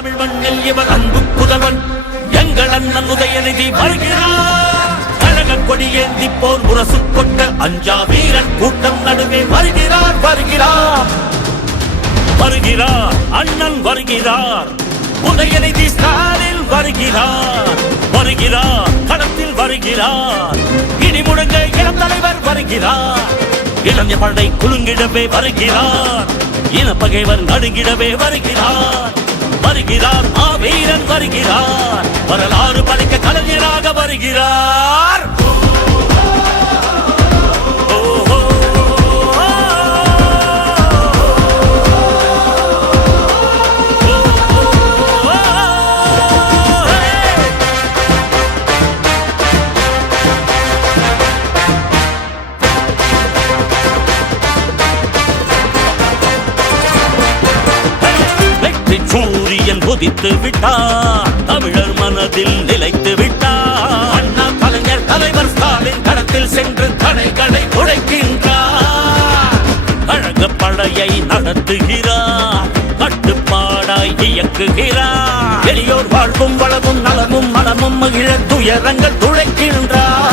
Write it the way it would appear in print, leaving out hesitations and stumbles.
தமிழ் மண்ணில் இவர் அன்பு புதல்வன் எங்கள் அண்ணன் உதயநிதி வருகிறார். கழக கொடி ஏந்தி போர் முரசு கொண்ட அஞ்சா வீரன் கூட்டம் நடுவே வருகிறார் வருகிறார் வருகிறார் அண்ணன் வருகிறார். உதயநிதி ஸ்டாலின் வருகிறார் வருகிறார் களத்தில் வருகிறார். இனி முழங்க இளம் தலைவர் வருகிறார். இளைஞர் படை குலுங்கிடவே வருகிறார். இனப்பகைவர் நடுங்கிடவே வருகிறார் வருகிறார். மாவீரன் வருகிறார். வரலாறு படைக்க கலைஞராக வருகிறார். சூரியன் உதித்து விட்டார். தமிழர் மனதில் நிலைத்து விட்டார். அண்ணா கலைஞர் தலைவர் ஸ்டாலின் களத்தில் சென்று தடைகளை உடைக்கின்றார். கழக படையை நடத்துகிறார். கட்டுப்பாடாய் இயக்குகிறார். எளியோர் வாழ்வும் வளமும் நலமும் மனமும் மகிழ துயரங்கள் துடைக்கின்றார்.